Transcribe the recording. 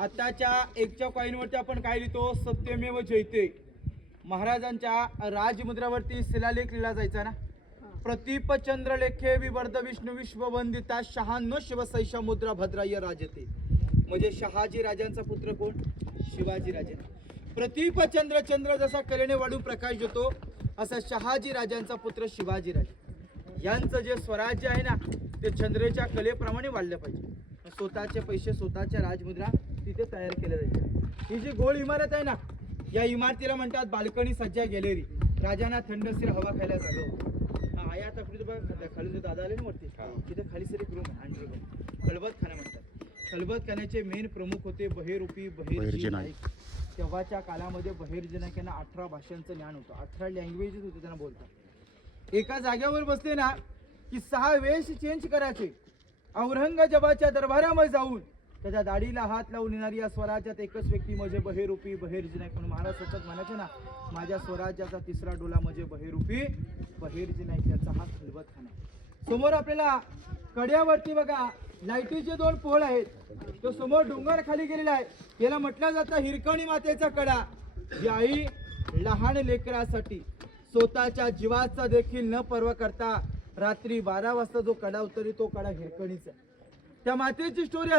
आताच्या एकच्या कॉईनवरती आपण काय लिहितो? सत्यमेव जयते. महाराजांच्या राजमुद्रावरती शिलालेख लिहिला जायचा ना. प्रतीप चंद्रलेखे विवर्ध विष्णू विश्ववंदिता शहानो शिवसैषा मुद्रा भद्राय राजते. म्हणजे शहाजी राजांचा पुत्र कोण? शिवाजी राजे. प्रतीप चंद्र, चंद्र जसा कलेने वाढून प्रकाश देतो असा शहाजी राजांचा पुत्र शिवाजी राजे यांचं जे स्वराज्य आहे ना ते चंद्रेच्या कलेप्रमाणे वाढलं पाहिजे. स्वतःचे पैसे, स्वतःच्या राजमुद्रा तिथे तयार केल्या जायच्या. ही जी गोल इमारत आहे ना, या इमारतीला म्हणतात बाल्कनी सज्जा गॅलरी. राजांना थंडशीर हवा खायला जागा होती. हा या तकडीत बघ खाली जो दादा आले ना वरती, तिथे खाली सर एक रूम आहे, खलबत खाना म्हणतात. खलबत खाण्याचे मेन प्रमुख होते बहिरूपी बहिर्जी नाईक. तेव्हाच्या काळामध्ये बहिर्जी नाईक यांना 18 भाषांचं ज्ञान होतं, 18 लँग्वेजेस होते त्यांना बोलतात. एका जागेवर बसले ना की 6 वेश चेंज करायचे. औरंगजेबाच्या दरबारामध्ये जाऊन त्याच्या दाढीला हात लावून येणारी या स्वराज्यात एकच व्यक्ती म्हणजे बहिरूपी बहिर्जी नाईक. म्हणून महाराज सतत म्हणायचे ना, माझ्या स्वराज्याचा तिसरा डोला म्हणजे बहिरूपी बहिर्जी नाईक यांचा हा खलबत खाना. समोर आपल्याला कड्यावरती बघा लाईटीचे 2 पोल आहेत. तो समोर डोंगर खाली गेलेला आहे. याला म्हटलं जातं हिरकणी मातेचा कडा. जी आई लहान लेकरासाठी स्वतःच्या जीवाचा देखील न पर्वा करता रात्री 12 वाजता जो कडा उतरी तो कडा हिरकणीचा. त्या मातेची स्टोरी